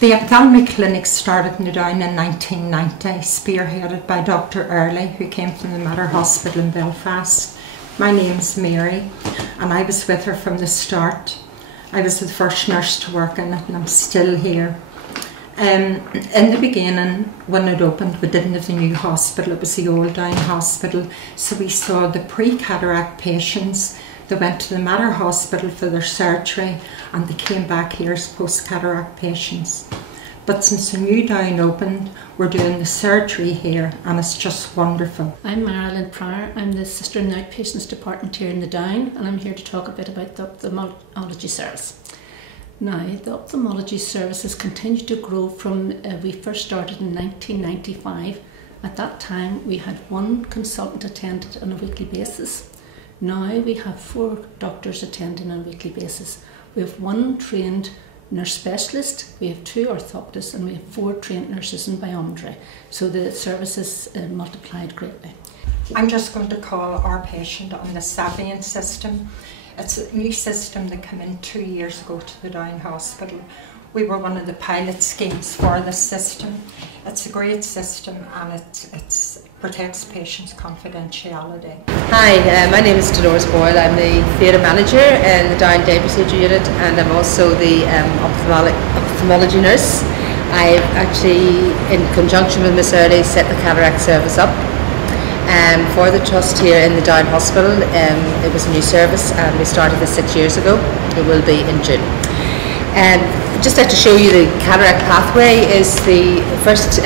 The ophthalmic clinic started in Downe in 1990, spearheaded by Dr. Early, who came from the Mater Hospital in Belfast. My name's Mary, and I was with her from the start. I was the first nurse to work in it, and I'm still here. In the beginning, when it opened, we didn't have the new hospital. It was the old Downe hospital. So we saw the pre-cataract patients. They went to the Mater Hospital for their surgery, and they came back here as post-cataract patients. But since the new Downe opened, we're doing the surgery here, and it's just wonderful. I'm Marilyn Pryor. I'm the Sister in the Outpatients Department here in the Downe, and I'm here to talk a bit about the ophthalmology service. Now, the ophthalmology service has continued to grow from we first started in 1995. At that time, we had one consultant attendant on a weekly basis. Now we have 4 doctors attending on a weekly basis. We have 1 trained nurse specialist, we have 2 orthoptists, and we have 4 trained nurses in biometry. So the service has multiplied greatly. I'm just going to call our patient on the Savient system. It's a new system that came in 2 years ago to the Downe Hospital. We were one of the pilot schemes for this system. It's a great system, and it protects patients' confidentiality. Hi, my name is Dolores Boyle. I'm the theatre manager in the Downe Day Procedure Unit, and I'm also the ophthalmology nurse. I've actually, in conjunction with Miss Early, set the cataract service up for the trust here in the Downe Hospital. It was a new service, and we started this 6 years ago. It will be in June. I'd just like to show you the cataract pathway. Is the first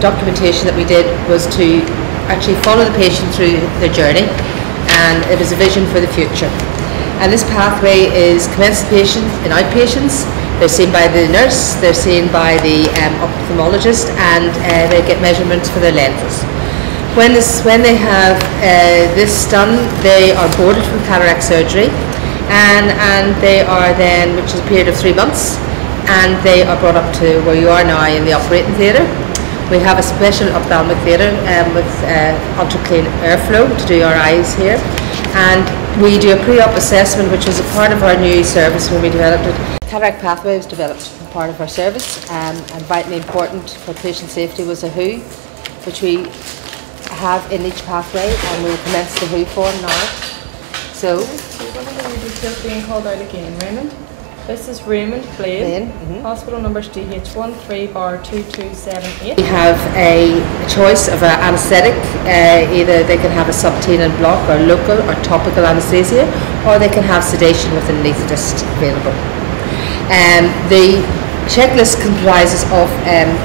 documentation that we did was to actually follow the patient through their journey, and it was a vision for the future. And this pathway is commence the patient in outpatients. They're seen by the nurse, they're seen by the ophthalmologist, and they get measurements for their lenses. When they have this done, they are boarded from cataract surgery, and they are then, which is a period of 3 months, and they are brought up to where you are now in the operating theatre. We have a special ophthalmic theatre with ultra-clean airflow to do our eyes here, and we do a pre-op assessment, which was a part of our new service when we developed it. Cataract pathway was developed as part of our service, and vitally important for patient safety was a WHO, which we have in each pathway, and we will commence the WHO form now. So, details being called out again, Raymond. This is Raymond Blaine. Hospital numbers DH13-2278. We have a choice of an anaesthetic. Either they can have a subtenon block or local or topical anaesthesia, or they can have sedation with an anaesthetist available. The checklist comprises of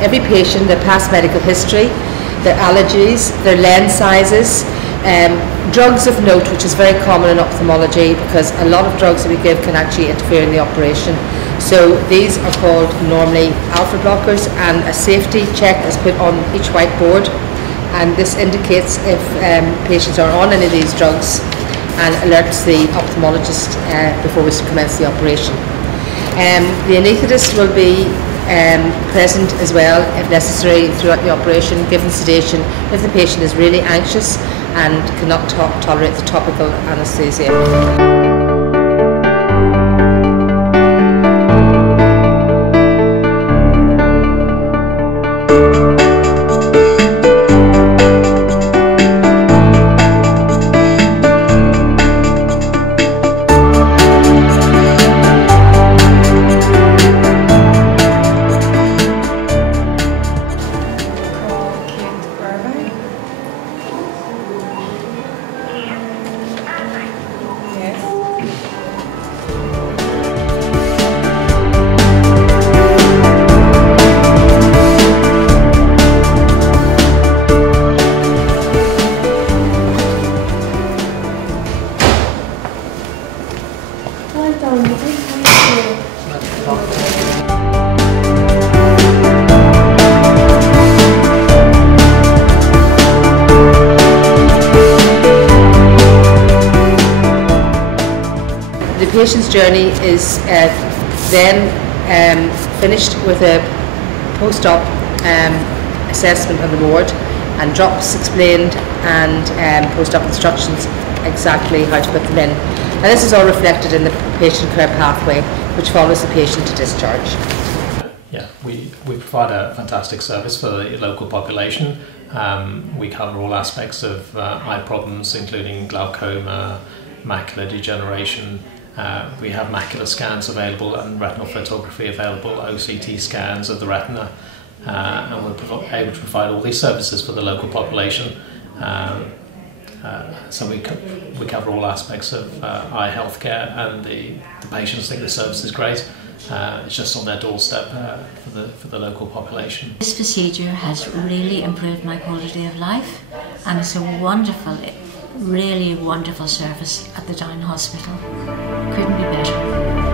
every patient, their past medical history, their allergies, their lens sizes, drugs of note, which is very common in ophthalmology because a lot of drugs that we give can actually interfere in the operation. So these are called normally alpha blockers, and a safety check is put on each whiteboard, and this indicates if patients are on any of these drugs and alerts the ophthalmologist before we commence the operation. The anaesthetist will be present as well if necessary throughout the operation, given sedation if the patient is really anxious and cannot tolerate the topical anaesthesia. The patient's journey is then finished with a post-op assessment of the ward, and drops explained, and post-op instructions exactly how to put them in. And this is all reflected in the patient care pathway, which follows the patient to discharge. Yeah. we provide a fantastic service for the local population. We cover all aspects of eye problems, including glaucoma, macular degeneration. We have macular scans available and retinal photography available, OCT scans of the retina, and we're able to provide all these services for the local population. So we cover all aspects of eye healthcare, and the patients think the service is great. It's just on their doorstep for the local population. This procedure has really improved my quality of life, and it's a wonderful, really wonderful service at the Downe Hospital. Couldn't be better.